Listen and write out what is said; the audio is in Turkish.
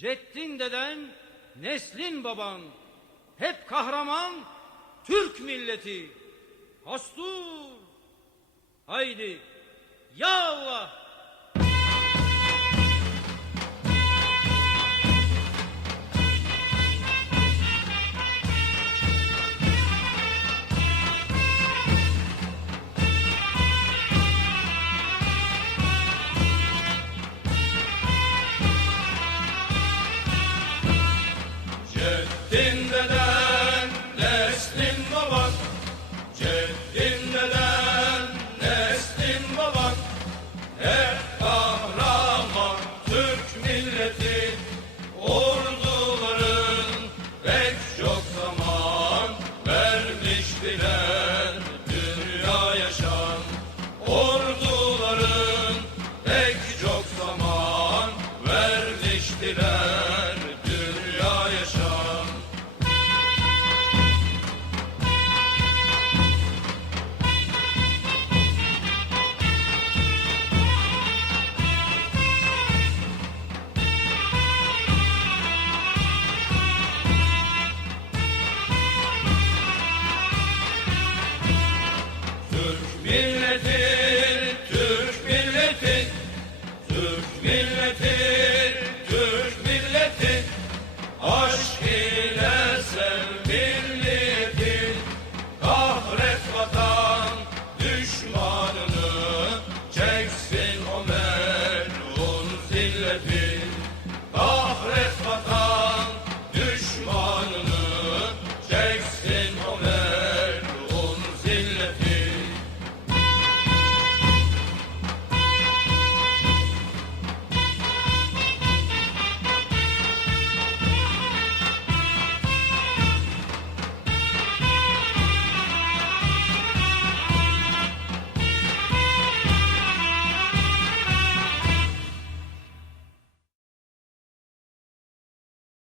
Ceddin deden, neslin baban, hep kahraman Türk milleti. Hastur! Haydi, ya Allah! Ceddin deden, neslin baban. Ceddin deden, neslin kahraman Türk milleti. Orduların pek çok zaman vermiştiler dünya yaşan. Orduların pek çok zaman vermiştiler the